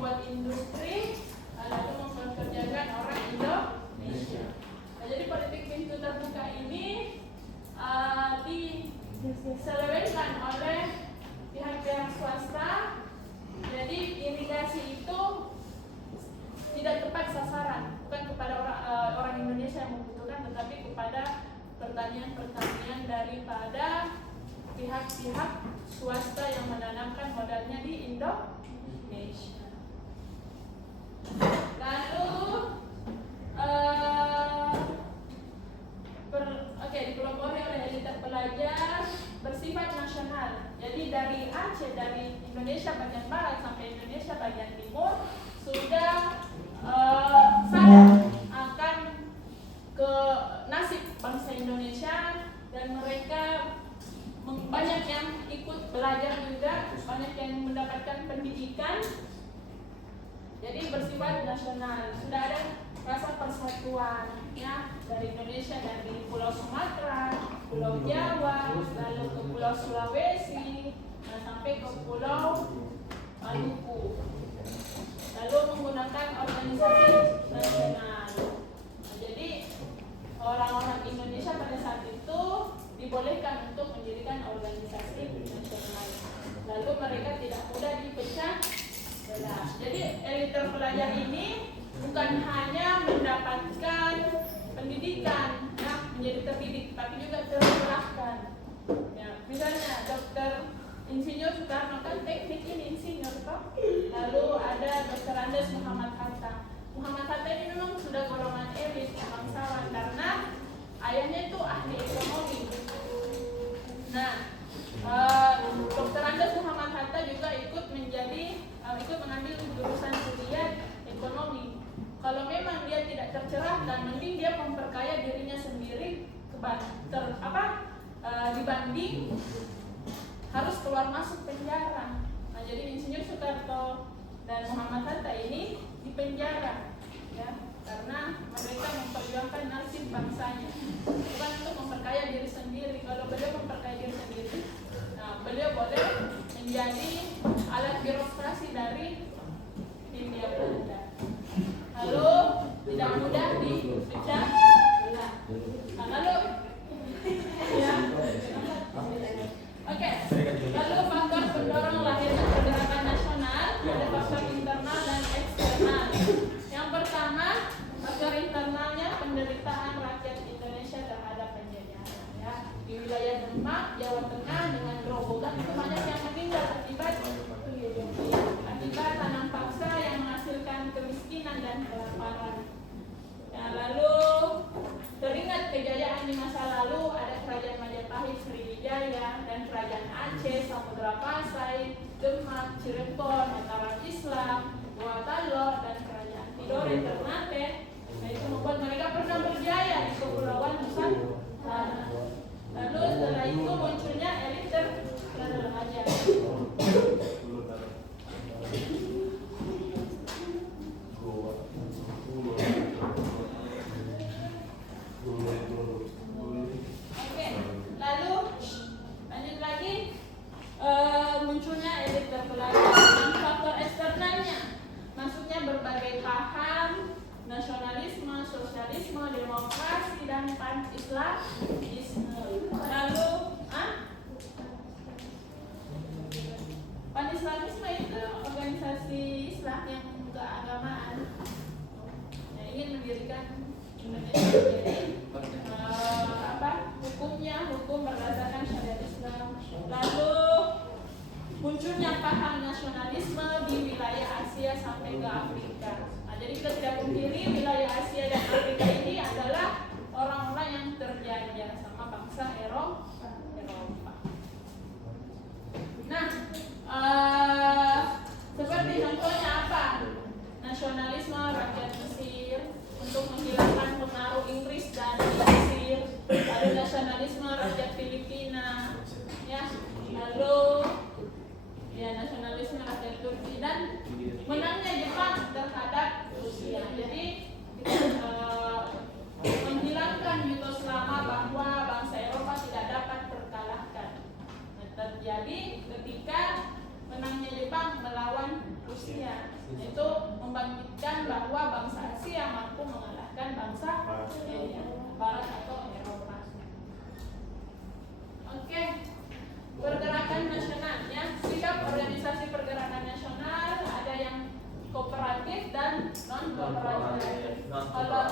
membuat industri, lalu mempekerjakan orang Indonesia. Nah, jadi politik pintu terbuka ini diselewengkan oleh pihak-pihak swasta. Jadi irigasi itu tidak tepat sasaran, bukan kepada orang Indonesia yang membutuhkan, tetapi kepada pertanian daripada pihak-pihak swasta yang menanamkan modalnya di Indonesia. Lalu dipelopori oleh elit pelajar bersifat nasional. Jadi dari Aceh, dari Indonesia bagian barat sampai Indonesia bagian timur sudah sadar akan ke nasib bangsa Indonesia, dan mereka banyak yang ikut belajar juga, banyak yang mendapatkan pendidikan. Jadi bersifat nasional. Sudah ada rasa persatuan ya, dari Indonesia, dari Pulau Sumatera, Pulau Jawa, lalu ke Pulau Sulawesi, sampai ke Pulau Maluku. Lalu menggunakan organisasi nasional. Jadi orang-orang Indonesia pada saat itu dibolehkan untuk mendirikan organisasi nasional. Lalu mereka tidak mudah dipecah belah. Jadi elit terpelajar ini bukan hanya mendapatkan pendidikan ya, menjadi terdidik, tapi juga tercerahkan. Ya, misalnya Dokter Insinyur Soekarno kan teknik ini insinyur toh. Lalu ada Dr. Andes Muhammad Hatta. Muhammad Hatta ini memang sudah golongan elit bangsawan karena ayahnya itu ahli ekonomi. Nah, Dr. Andes Muhammad Hatta juga ikut mengambil jurusan kuliah ekonomi. Kalau memang dia tidak tercerahkan, mending dia memperkaya dirinya sendiri dibanding harus keluar masuk penjara. Nah, jadi Insinyur Soekarno dan Muhammad Hatta ini dipenjara ya, karena mereka memperjuangkan nasib bangsanya, bukan untuk memperkaya diri sendiri. Kalau beliau memperkaya diri sendiri, nah, beliau boleh menjadi alat birokrasi dari Hindia Belanda. Lalu tidak mudah dipecah belah. Nah, lalu ya. Oke. Lalu faktor pendorong lahirnya pergerakan nasional ada faktor internal dan eksternal. Yang pertama, faktor internalnya penderitaan rakyat Indonesia terhadap penjajahan. Ya, di wilayah Demak, Jawa Tengah dengan Grobogan itu banyak yang meninggal akibat tanam paksa yang menghasilkan kemiskinan dan kelaparan. Ya, lalu teringat kejayaan di masa lalu, ada kerajaan Majapahit, Sriwijaya, dan kerajaan Aceh, Samudra Pasai, Demak, Cirebon, Mataram Islam, Gorontalo, dan kerajaan Tidore Ternate. Nah, itu membuat mereka pernah berjaya di Kepulauan Nusantara. Lalu setelah itu munculnya elit terpelajar. Munculnya elit terpelajar. Dan faktor eksternalnya masuknya berbagai paham, nasionalisme, sosialisme, demokrasi, dan pan-islamisme. Lalu pan-islamisme itu organisasi Islam yang keagamaan yang ingin mendirikan Indonesia menjadi hukum berdasarkan syariat Islam. Lalu munculnya paham nasionalisme di wilayah Asia sampai ke Afrika. Nah, jadi kita tidak pungkiri wilayah Asia dan Afrika ini adalah orang-orang yang terjajah sama bangsa Eropa. Nah, seperti contohnya apa? Nasionalisme rakyat Mesir untuk menghilangkan pengaruh Inggris dan Mesir. Lalu nasionalisme rakyat Filipina, ya. Lalu nasionalisme rakyat Turki dan menangnya Jepang terhadap Rusia. Jadi menghilangkan mitos lama bahwa bangsa Eropa tidak dapat terkalahkan. Terjadi ketika menangnya Jepang melawan Rusia. Rusia. Itu membangkitkan bahwa bangsa Asia mampu mengalahkan bangsa Barat atau Eropa. Oke, pergerakan nasional ya. Sikap organisasi pergerakan nasional ada yang kooperatif dan non kooperatif. Kalau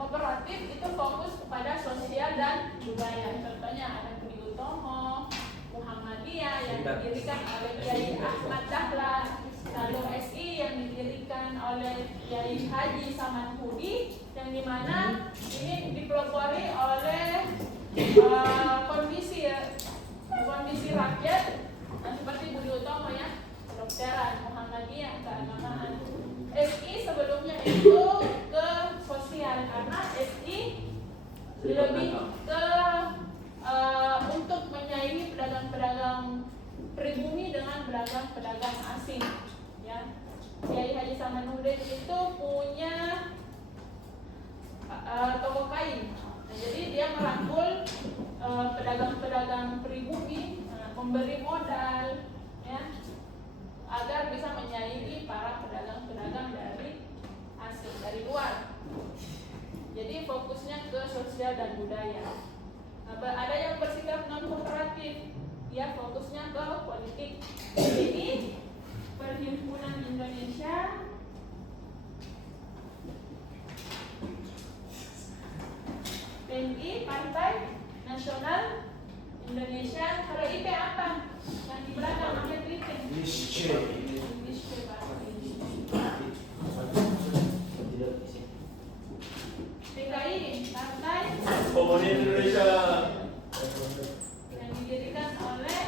kooperatif itu fokus kepada sosial dan budaya. Contohnya ada Budi Utomo, Muhammadiyah yang didirikan oleh Kiai Ahmad Dahlan, lalu SI yang didirikan oleh Kiai Haji Samad Hudi, yang dimana ini dipelopori oleh kondisi rakyat seperti Budi Utomo ya, kedokteran, Muhammadiyah, keagamaan. SI sebelumnya itu ke sosial karena SI lebih ke untuk menyaingi pedagang-pedagang pribumi dengan pedagang-pedagang asing ya. Kiai Haji Samanudin itu punya toko kain. Nah, jadi dia merangkul pedagang-pedagang pribumi, memberi modal ya agar bisa menyaingi para pedagang-pedagang dari asing, dari luar. Jadi fokusnya ke sosial dan budaya. Ada yang bersikap non kooperatif, dia fokusnya ke politik. Ini Perhimpunan Indonesia PNI, Partai Nasional Indonesia. Kalau IP apa? Yang di belakang namanya Tripen. PKI, Partai Komunis Indonesia yang didirikan oleh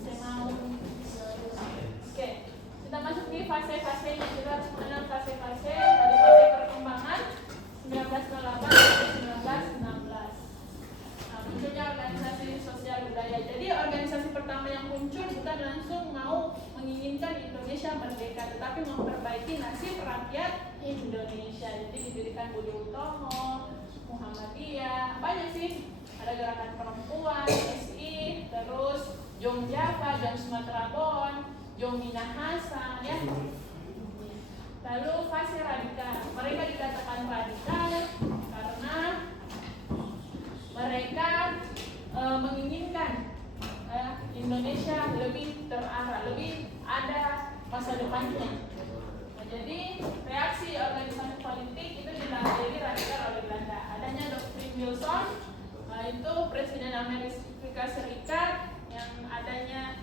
Semaun. Oke, kita masuk di fase-fasenya. Kita harus mengenal fase-fase dari fase perkembangan 1908 sampai 1916. Nah, munculnya organisasi sosial budaya. Jadi organisasi pertama yang muncul bukan langsung mau menginginkan Indonesia merdeka, tetapi memperbaiki nasib rakyat Indonesia. Jadi didirikan Budi Utomo, Muhammadiyah, banyak sih. Ada gerakan perempuan, SI, terus Jong Java, Jong Sumatera Bon, Jong Minahasa, ya. Lalu fase radikal. Mereka dikatakan radikal karena mereka menginginkan Indonesia lebih terarah, lebih ada masa depannya. Nah, jadi reaksi organisasi politik itu dilandasi radikal oleh Belanda. Adanya doktrin Wilson, itu Presiden Amerika Serikat, yang adanya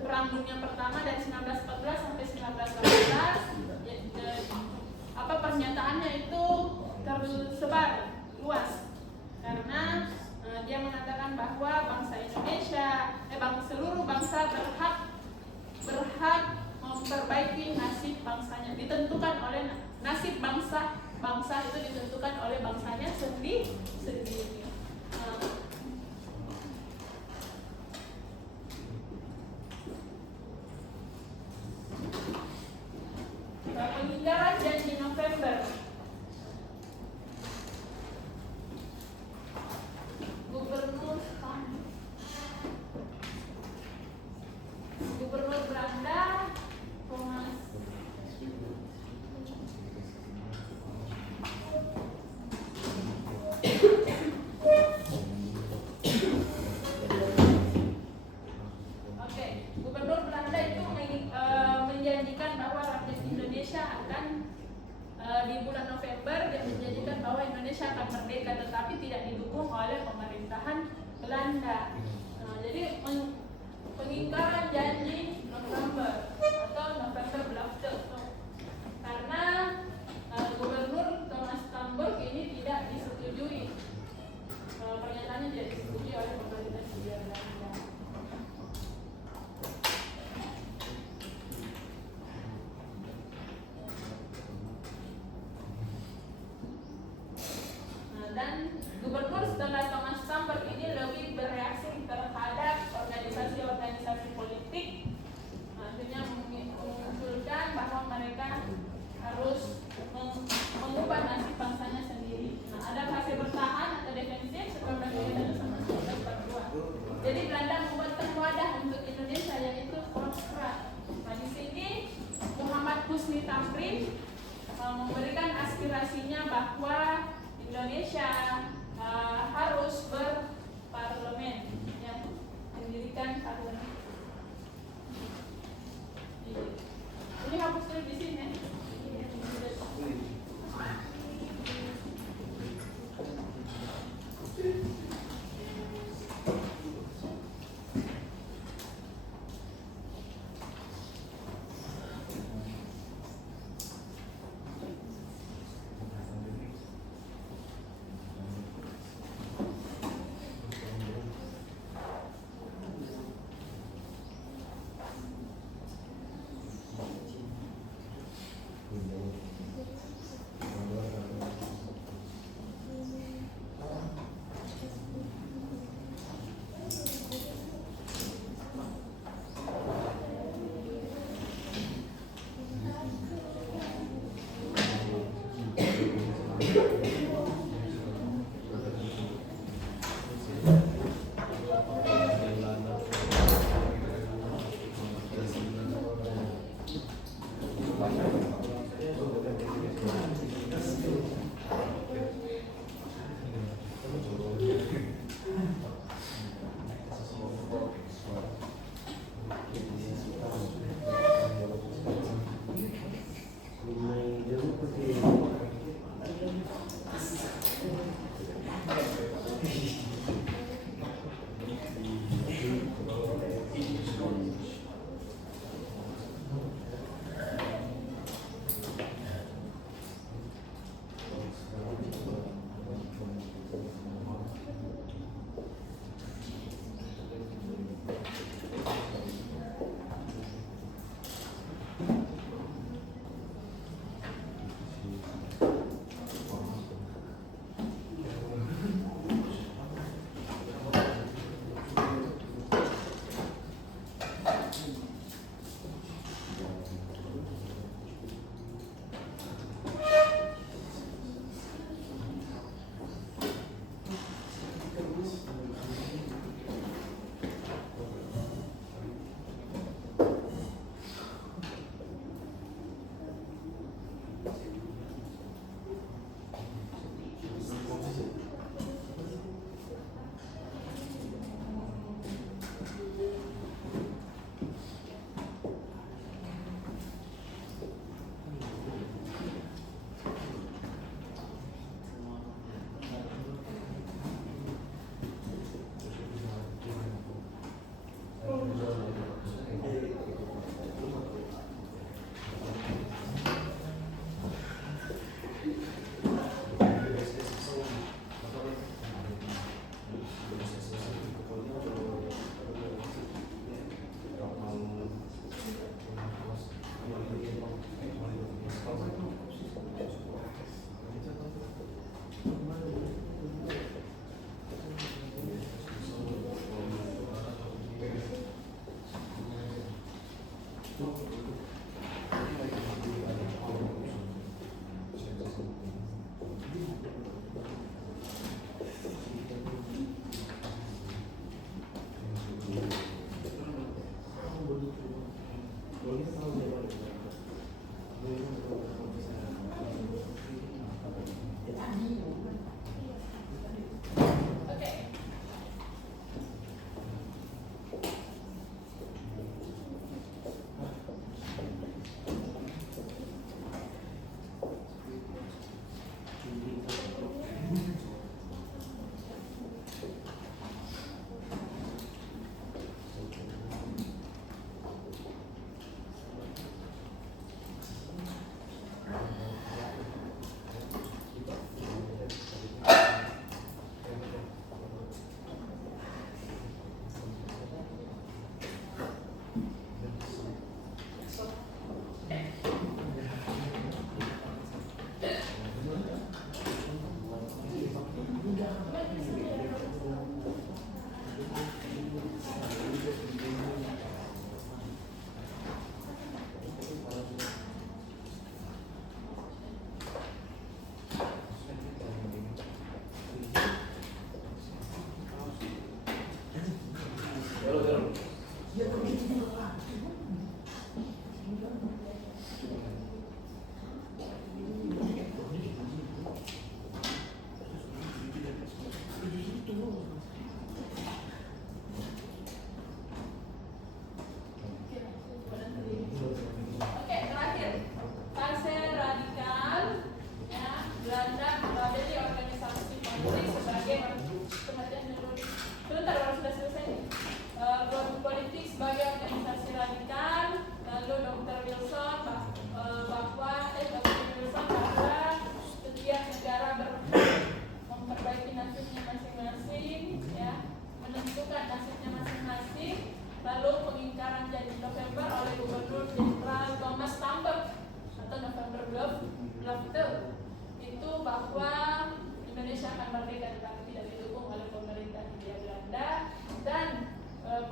Perang Dunia Pertama dari 1914 sampai 1918. Pernyataannya itu tersebar luas karena dia mengatakan bahwa bangsa Indonesia, seluruh bangsa berhak memperbaiki nasib bangsanya, ditentukan oleh nasib bangsa itu ditentukan oleh bangsanya sendiri. Pengingkaran janji November. Gubernur Belanda Thomas Gubernur Belanda itu menjanjikan bahwa rakyat Indonesia akan di bulan November dia menjanjikan bahwa Indonesia akan merdeka, tetapi tidak didukung oleh pemerintahan Belanda. Jadi pengingkaran janji November atau November Belofte, karena Gubernur Thomas Tamburg ini tidak disetujui, pernyataannya tidak disetujui oleh pemerintah Hindia Belanda. Dan gubernur setelah Thomas Tamburg ini lebih bereaksi terhadap organisasi-organisasi politik, akhirnya Tamrin memberikan aspirasinya bahwa Indonesia harus berparlemen, ya, mendirikan parlemen. Ini hapus dulu di sini.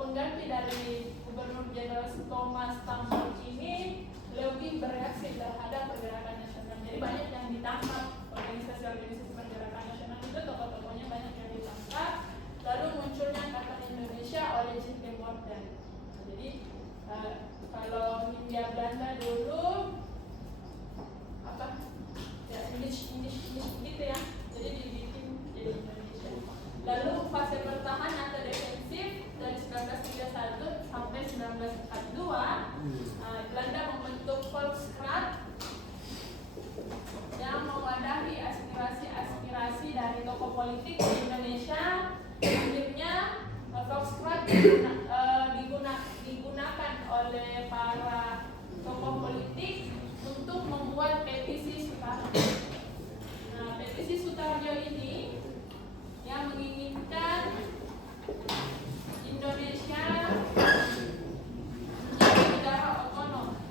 pengganti dari Gubernur Jenderal Thomas Tambak ini lebih bereaksi terhadap pergerakan nasional. Jadi banyak yang ditangkap, organisasi-organisasi pergerakan nasional itu tokoh-tokohnya banyak yang ditangkap. Lalu munculnya Kata Indonesia oleh J.P. Morgan. Jadi kalau Hindia Belanda dulu apa ya English gitu ya, jadi dibikin jadi Indonesia. Lalu fase bertahan atau defensif dari 1931 sampai 1942, Belanda membentuk Volksraad yang mewadahi aspirasi dari tokoh politik di Indonesia. Akhirnya Volksraad